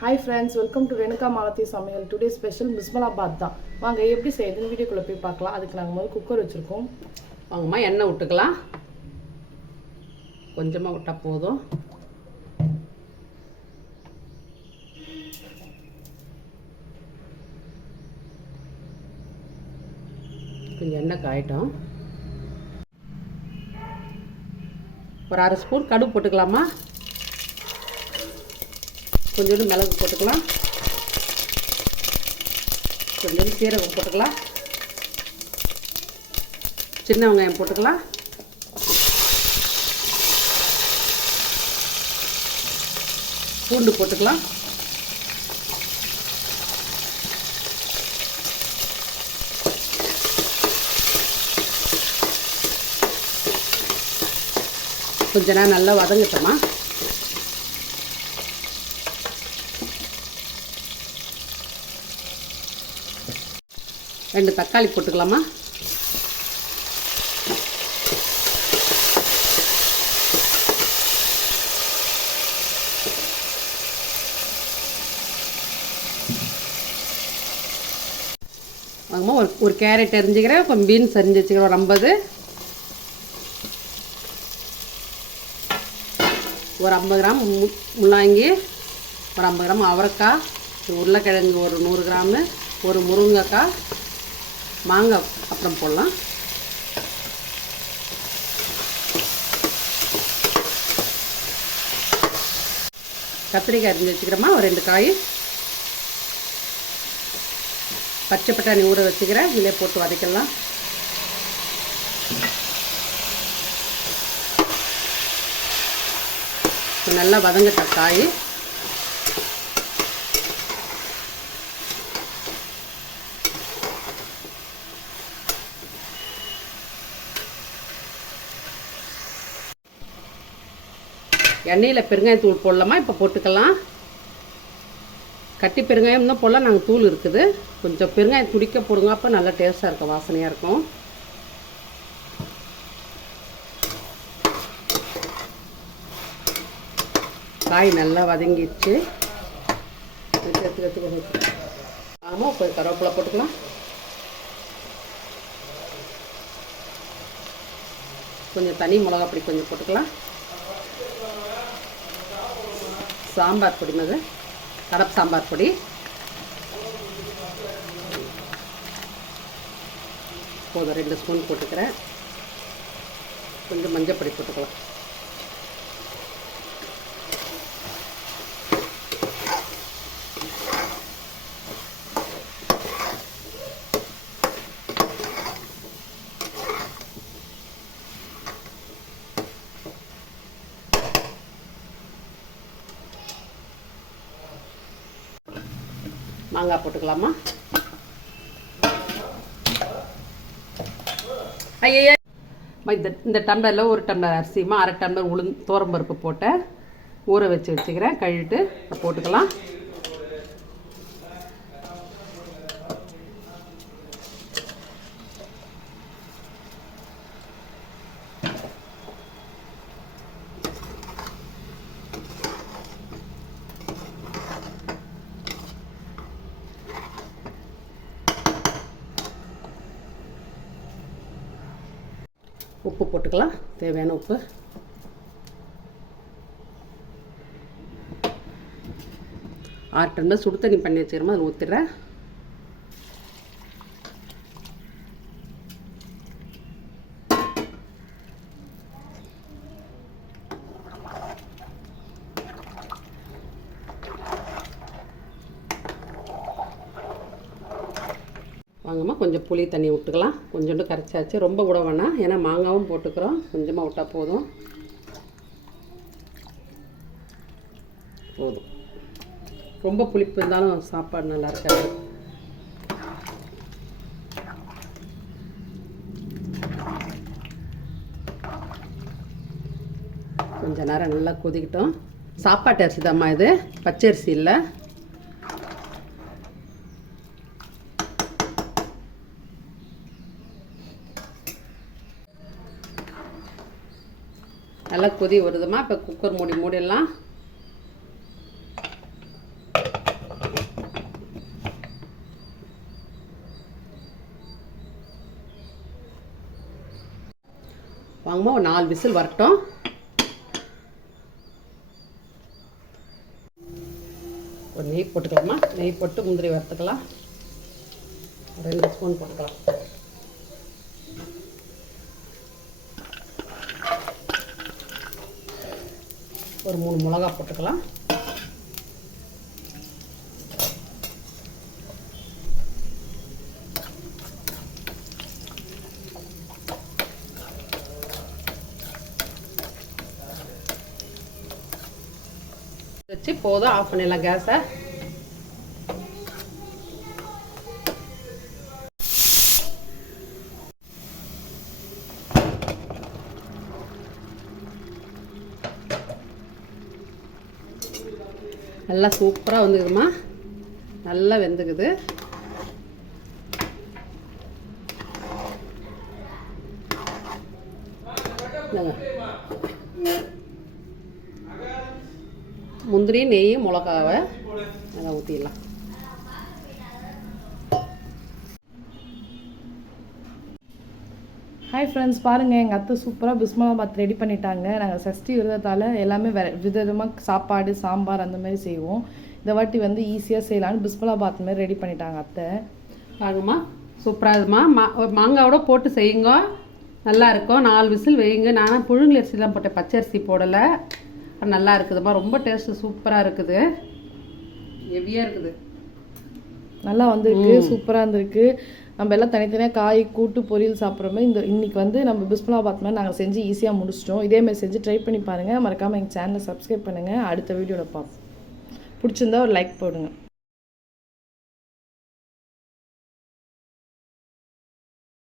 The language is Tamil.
Hi friends, welcome to Renuka Malathi Samayal. Today special Bismillah தான். வாங்க எப்படி செய்யுதுன்னு வீடியோக்குள்ள போய் பார்க்கலாம். அதுக்கு நாங்க முதல்ல குக்கர் வச்சிருக்கோம். வாங்கம்மா எண்ணெய் விட்டுக்கலாம். கொஞ்சமா விட்டா போதும். கொஞ்சம் எண்ணெய் காயட்டும். ஒரு அரை ஸ்பூன் கடுகு போட்டுக்கலாமா? கொஞ்சோண்டு மிளகு போட்டுக்கலாம், கொஞ்சோண்டு சீரகம் போட்டுக்கலாம், சின்ன வெங்காயம் போட்டுக்கலாம், பூண்டு போட்டுக்கலாம், கொஞ்ச நேரம் நல்லா வதங்கட்டோமா. ரெண்டு தக்காளி போட்டுக்கலாமா. வாங்கம்மா ஒரு கேரட் அரிஞ்சிக்கிறேன், கொஞ்சம் பீன்ஸ் அரிஞ்சு வச்சுக்கிறேன், ஒரு 50, ஒரு 50 கிராம் முள்ளாங்கி, ஒரு 50 கிராம் அவரைக்காய், உருளைக்கிழங்கு ஒரு 100 கிராமு, ஒரு முருங்கைக்காய், மாங்காய் அப்புறம் போடலாம். கத்திரிக்காய் அரிஞ்சு வச்சுக்கிறோமா, ஒரு 2 காய், பச்சை பட்டாணி ஊற வச்சுக்கிறேன், இதிலே போட்டு வதக்கலாம். நல்லா வதங்கட்ட காய். எண்ணெயில் பெருங்காயத்தூள் போடலாமா? இப்போ போட்டுக்கலாம். கட்டி பெருங்காயம் தான் போடலாம், நாங்கள் தூள் இருக்குது. கொஞ்சம் பெருங்காயம் துடிக்க போடுங்க, அப்போ நல்லா டேஸ்ட்டாக இருக்கும், வாசனையாக இருக்கும். காய் நல்லா வதங்கிடுச்சு. ஆமாம், கொஞ்சம் கருவேப்பிலை போட்டுக்கலாம், கொஞ்சம் தனி மிளகா பொடி கொஞ்சம் போட்டுக்கலாம், சாம்பார் பொடி மாதிரி கடப்பு சாம்பார் பொடி போதும், 2 ஸ்பூன் போட்டுக்கிறேன். கொஞ்சம் மஞ்சள் பொடி போட்டுக்கலாம். மாங்காய் போட்டுக்கலாமா? ஐயா, இந்த டம்ளரில் 1 டம்ளர் அரிசிமா, 1/2 டம்ளர் துவரம்பருப்பு போட்டேன், ஊற வச்சுக்கிறேன், கழுவிட்டு போட்டுக்கலாம். உப்பு போட்டுக்கலாம், தேவையான உப்பு. ஆறு டம்ளர் சுடு தண்ணி பண்ணி வச்சுக்கிறோமா, அதில் ஊற்றிடுறேன். வாங்கம்மா, கொஞ்சம் புளி தண்ணி விட்டுக்கலாம், கொஞ்சோண்டு கரைச்சாச்சு, ரொம்ப கூட வேணாம், ஏன்னா மாங்காவும் போட்டுக்கிறோம், கொஞ்சமாக விட்டால் போதும். ரொம்ப புளிப்பு இருந்தாலும் சாப்பாடு நல்லா இருக்காது. கொஞ்ச நேரம் நல்லா கொதிக்கிட்டோம். சாப்பாட்டு அரிசி தான்மா இது, பச்சரிசி இல்லை. நல்லா கொதி வருதுமா. இப்போ குக்கர் மூடிடலாம். வாங்கம்மா ஒரு 4 விசில் வரட்டும். ஒரு நெய் போட்டுக்கலாமா? நெய் போட்டு முந்திரி வறுத்துக்கலாம். 2 ஸ்பூன் போட்டுக்கலாம். ஒரு 3 மிளகாய் போட்டுக்கலாம். வச்சு போதும், ஆஃப் பண்ணிடலாம் கேஸை. நல்லா சூப்பராக வந்துக்குதுமா, நல்லா வெந்துக்குது. முந்திரி நெய் மிளகாவை நல்லா ஊற்றிடலாம். ஹாய் ஃப்ரெண்ட்ஸ், பாருங்கள் எங்கள் அத்தை சூப்பராக பிஸ்மிலாபாத் ரெடி பண்ணிட்டாங்க. நாங்கள் சஷ்டி விரதத்தால் எல்லாமே விதவிதமாக சாப்பாடு சாம்பார் அந்த மாதிரி செய்வோம். இந்த வாட்டி வந்து ஈஸியாக செய்யலான்னு பிஸ்மிலாபாத் மாதிரி ரெடி பண்ணிட்டாங்க அத்தை. பாருங்கம்மா, சூப்பராக இருக்குமா. மாங்காவோட போட்டு செய்யுங்க, நல்லா இருக்கும். 4 விசில் வைங்க. நான் புழுங்கல் அரிசி தான் போட்டேன், பச்சரிசி போடலை. நல்லா இருக்குதுமா, ரொம்ப டேஸ்ட்டு சூப்பராக இருக்குது. ஹெவியாக இருக்குது, நல்லா வந்திருக்கு, சூப்பராக இருந்திருக்கு. நம்ம எல்லாம் தனித்தனியாக காய் கூட்டு பொரியல் சாப்பிட்ற மாதிரி இன்னைக்கு வந்து நம்ம பிஸ்மிலாபாத் மாதிரி நாங்கள் செஞ்சு ஈஸியாக முடிச்சிட்டோம். இதேமாதிரி செஞ்சு ட்ரை பண்ணி பாருங்கள். மறக்காமல் எங்கள் சேனலை சப்ஸ்கிரைப் பண்ணுங்கள். அடுத்த வீடியோவில் பார்ப்போம். பிடிச்சிருந்தா ஒரு லைக் போடுங்க.